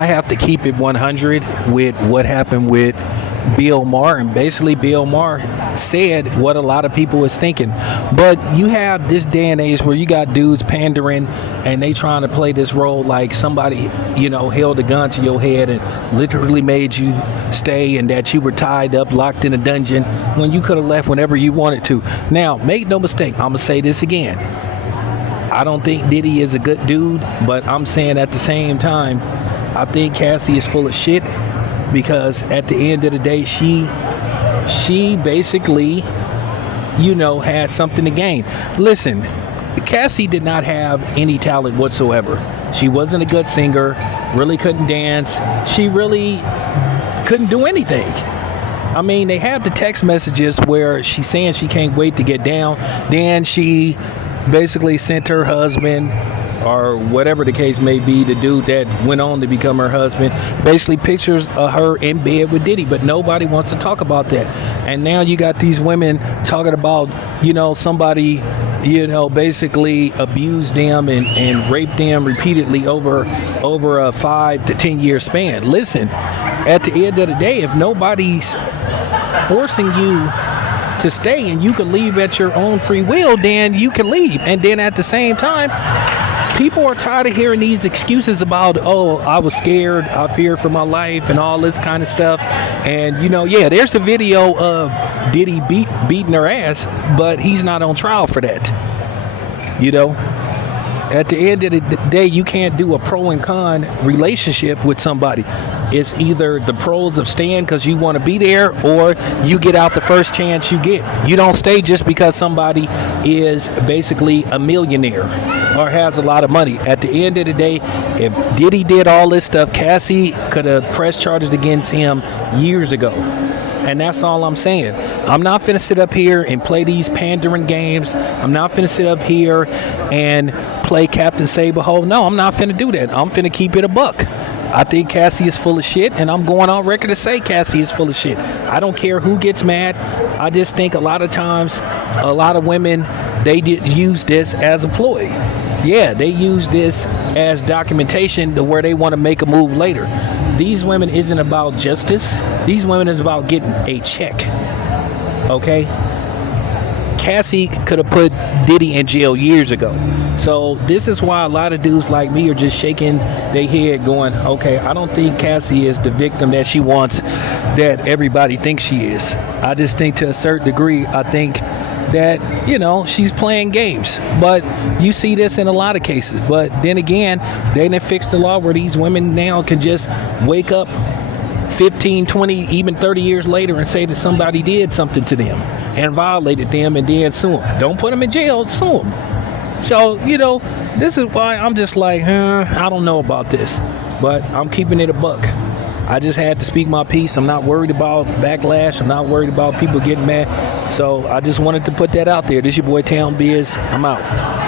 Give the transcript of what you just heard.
I have to keep it 100 with what happened with Bill Maher. And basically, Bill Maher said what a lot of people was thinking. But you have this day and age where you got dudes pandering and they trying to play this role like somebody, held a gun to your head and literally made you stay, and that you were tied up, locked in a dungeon when you could have left whenever you wanted to. Now, make no mistake, I'm going to say this again. I don't think Diddy is a good dude, but I'm saying at the same time, I think Cassie is full of shit, because at the end of the day, she basically, had something to gain. Listen, Cassie did not have any talent whatsoever. She wasn't a good singer, really couldn't dance. She really couldn't do anything. I mean, they have the text messages where she's saying she can't wait to get down. Then she basically sent her husband, or whatever the case may be, the dude that went on to become her husband, basically pictures of her in bed with Diddy, but nobody wants to talk about that. And now you got these women talking about, somebody, basically abused them and raped them repeatedly over a 5 to 10 year span. Listen, at the end of the day, if nobody's forcing you to stay and you can leave at your own free will, then you can leave. And then at the same time, people are tired of hearing these excuses about, oh, I was scared, I feared for my life, and all this kind of stuff. And, there's a video of Diddy beating her ass, but he's not on trial for that. At the end of the day, you can't do a pro and con relationship with somebody. It's either the pros of staying because you want to be there, or you get out the first chance you get. You don't stay just because somebody is basically a millionaire or has a lot of money. At the end of the day, if Diddy did all this stuff, Cassie could have pressed charges against him years ago. And that's all I'm saying. I'm not finna sit up here and play these pandering games. I'm not finna sit up here and play Captain Save-A-Hole. No, I'm not finna do that. I'm finna keep it a buck. I think Cassie is full of shit, and I'm going on record to say Cassie is full of shit. I don't care who gets mad. I just think a lot of times, a lot of women, they use this as a ploy. Yeah, they use this as documentation to where they want to make a move later. These women isn't about justice. These women is about getting a check. Okay? Cassie could have put Diddy in jail years ago. So this is why a lot of dudes like me are just shaking their head going, okay, I don't think Cassie is the victim that she wants, that everybody thinks she is. I just think to a certain degree, I think that, she's playing games. But you see this in a lot of cases. But then again, they didn't fix the law where these women now can just wake up 15, 20, even 30 years later and say that somebody did something to them and violated them and then sue them. Don't put them in jail, sue them. So, this is why I'm just like, I don't know about this. But I'm keeping it a buck. I just had to speak my piece. I'm not worried about backlash. I'm not worried about people getting mad. So I just wanted to put that out there. This your boy Town Biz. I'm out.